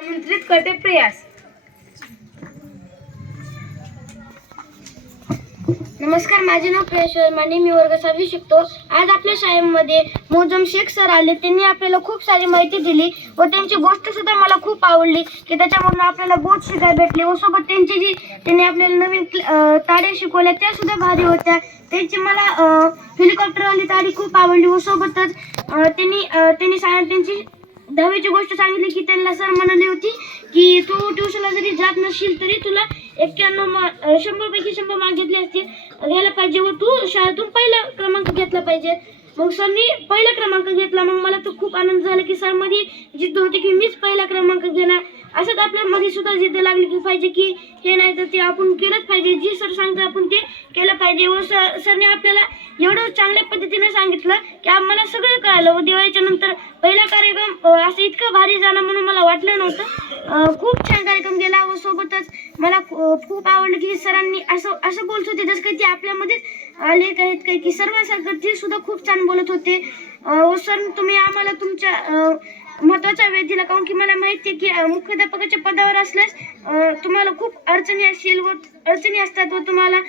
आमंत्रित करते प्रयास. नमस्कार माझे नाव प्रियश वर्माने मी वर्ग सहावी शिकतो. आज आपल्या शाळेमध्ये मोजम शेख सर आले. त्यांनी आपल्याला खूप सारी माहिती दिली व त्यांची गोष्ट सुद्धा मला खूप आवडली की त्याच्यामधून आपल्याला बहुत शिकायला भेटले व सोबत त्यांची जी त्यांनी आपल्याला नवीन ताड्या शिकवल्या त्या सुद्धा भारी होत्या. त्यांची मला हेलिकॉप्टरवाली ताडी खूप आवडली व सोबतच त्यांनी त्यांनी सांग त्यांची दहावीची गोष्ट सांगितली की त्यांना सर म्हणाली होती की तू ट्युशनला जरी जात नसशील तरी तुला एक्क्याण्णव मा- शंभर पैकी शंभर मार्क घेतले असतील. घ्यायला पाहिजे व तू शाळेतून पहिला क्रमांक घेतला पाहिजे. मग सरनी पहिला क्रमांक घेतला. मग मला तर खूप आनंद झाला की सरमध्ये जिद्द होती की मीच पहिला क्रमांक घेणार. असंच आपल्यामध्ये सुद्धा जिद्द लागली की पाहिजे की हे नाही तर ते आपण केलंच पाहिजे. जी सर सांगतात आपण ते केलं पाहिजे. व सर सरने आपल्याला एवढं चांगल्या पद्धतीने सांगितलं की आम्हाला सगळं कळालं. व दिवाळीच्या नंतर पहिला असं इतकं भारी जाणं म्हणून मला वाटलं नव्हतं. खूप छान कार्यक्रम गेला व सोबतच. मला खूप आवडलं की सरांनी असं असं बोलत होते जसं काही ते आपल्यामध्येच आले आहेत काही की सर्वांसारखं ते सुद्धा खूप छान बोलत होते. व सर तुम्ही आम्हाला तुमच्या अं, महत्त्वाचा वेळ दिला काऊन की मला माहिती आहे की मुख्याध्यापकाच्या पदावर असल्यास तुम्हाला खूप अडचणी असतील व अडचणी असतात व तुम्हाला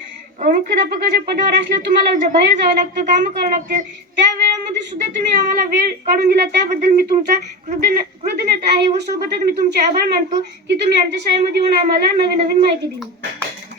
मुख्याध्यापकाच्या पदावर असल्यास तुम्हाला बाहेर जावं लागतं कामं करावं लागतं. त्या वेळामध्ये सुद्धा मला वेळ काढून दिला त्याबद्दल मी तुमचा कृतज्ञ कृतज्ञता आहे व सोबतच मी तुमचे आभार मानतो की तुम्ही आमच्या शाळेमध्ये येऊन आम्हाला नवीन नवीन माहिती दिली.